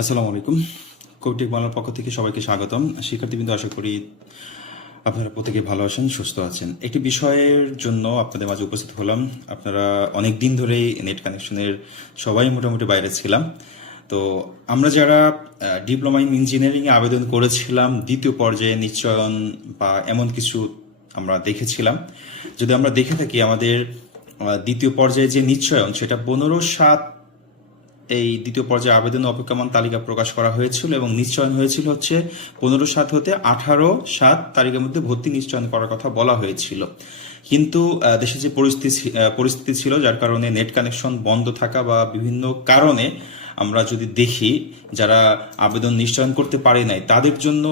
আসসালামু আলাইকুম। কৌটিক বাংলার পক্ষ থেকে সবাইকে স্বাগতম। শিক্ষার্থীবৃন্দ, আশা করি আপনারা প্রত্যেকে ভালো আছেন, সুস্থ আছেন। একটি বিষয়ের জন্য আপনাদের মাঝে উপস্থিত হলাম। আপনারা অনেক দিন ধরেই নেট কানেকশনের সবাই মোটামুটি বাইরে ছিলাম। তো আমরা যারা ডিপ্লোমা ইন ইঞ্জিনিয়ারিং এ আবেদন করেছিলাম, দ্বিতীয় পর্যায়ে নিশ্চয়ন বা এমন কিছু আমরা দেখেছিলাম। যদি আমরা দেখে থাকি আমাদের দ্বিতীয় পর্যায়ে যে নিশ্চয়ন, সেটা পনেরো সাত এই দ্বিতীয় পর্যায়ে আবেদন অপেক্ষমান তালিকা প্রকাশ করা হয়েছিল এবং নিশ্চয়ন হয়েছিল হচ্ছে পনেরো সাত হতে আঠারো সাত তারিখের মধ্যে ভর্তি নিশ্চয়ন করার কথা বলা হয়েছিল। কিন্তু দেশে যে পরিস্থিতি পরিস্থিতি ছিল যার কারণে নেট কানেকশন বন্ধ থাকা বা বিভিন্ন কারণে আমরা যদি দেখি, যারা আবেদন নিশ্চয়ন করতে পারে নাই, তাদের জন্য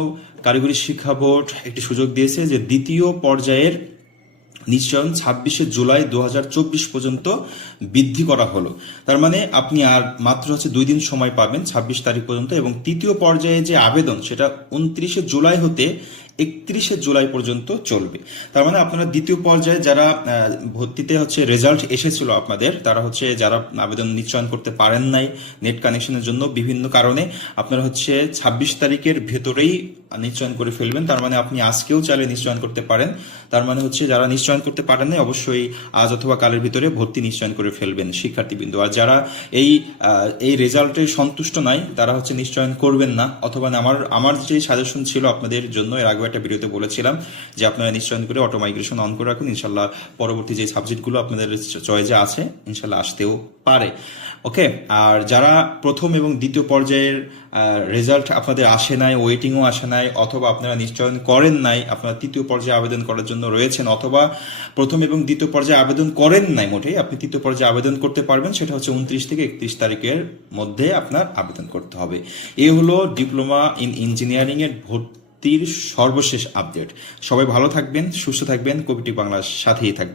কারিগরি শিক্ষা বোর্ড একটি সুযোগ দিয়েছে যে দ্বিতীয় পর্যায়ের নিশ্চয়ন ছাব্বিশে জুলাই দু হাজার চব্বিশ পর্যন্ত বৃদ্ধি করা হলো। তার মানে আপনি আর মাত্র হচ্ছে দুই দিন সময় পাবেন ছাব্বিশ তারিখ পর্যন্ত এবং তৃতীয় পর্যায়ে যে আবেদন, সেটা উনত্রিশে জুলাই হতে একত্রিশে জুলাই পর্যন্ত চলবে। তার মানে আপনারা দ্বিতীয় পর্যায়ে যারা ভর্তিতে হচ্ছে রেজাল্ট এসেছিল আপনাদের, তারা হচ্ছে যারা আবেদন নিশ্চয়ন করতে পারেন নাই নেট কানেকশনের জন্য, বিভিন্ন কারণে আপনারা হচ্ছে ছাব্বিশ তারিখের ভেতরেই নিশ্চয়ন করে ফেলবেন। তার মানে আপনি আজকেও চাইলে নিশ্চয়ন করতে পারেন। তার মানে হচ্ছে যারা নিশ্চয়ন করতে পারেন নাই, অবশ্যই আজ অথবা কালের ভিতরে ভর্তি নিশ্চয়ন করে ফেলবেন শিক্ষার্থীবৃন্দ। আর যারা এই এই রেজাল্টে সন্তুষ্ট নাই, তারা হচ্ছে নিশ্চয়ন করবেন না। অথবা আমার আমার যে সাজেশন ছিল আপনাদের জন্য, এর আগে একটা ভিডিওতে বলেছিলাম যে আপনারা নিশ্চয়ন করে অটো মাইগ্রেশন অন করে রাখুন। ইনশাল্লাহ পরবর্তী যে সাবজেক্টগুলো আপনাদের চয়েজে আছে, ইনশাল্লাহ আসতেও পারে। ওকে আর যারা প্রথম এবং দ্বিতীয় পর্যায়ের রেজাল্ট আপনাদের আসে নাই ওয়েটিংও আসে নাই, অথবা আপনারা নিশ্চয়ন করেন নাই, আপনারা তৃতীয় পর্যায়ে আবেদন করার জন্য রয়েছেন, অথবা প্রথম এবং দ্বিতীয় পর্যায়ে আবেদন করেন নাই মোটেই, আপনি তৃতীয় পর্যায়ে আবেদন করতে পারবেন, সেটা হচ্ছে উনত্রিশ থেকে একত্রিশ তারিখের মধ্যে আপনার আবেদন করতে হবে। এই হলো ডিপ্লোমা ইন ইঞ্জিনিয়ারিং এর ভর্তির সর্বশেষ আপডেট। সবাই ভালো থাকবেন সুস্থ থাকবেন। কবিটি বাংলার সাথেই থাকবেন।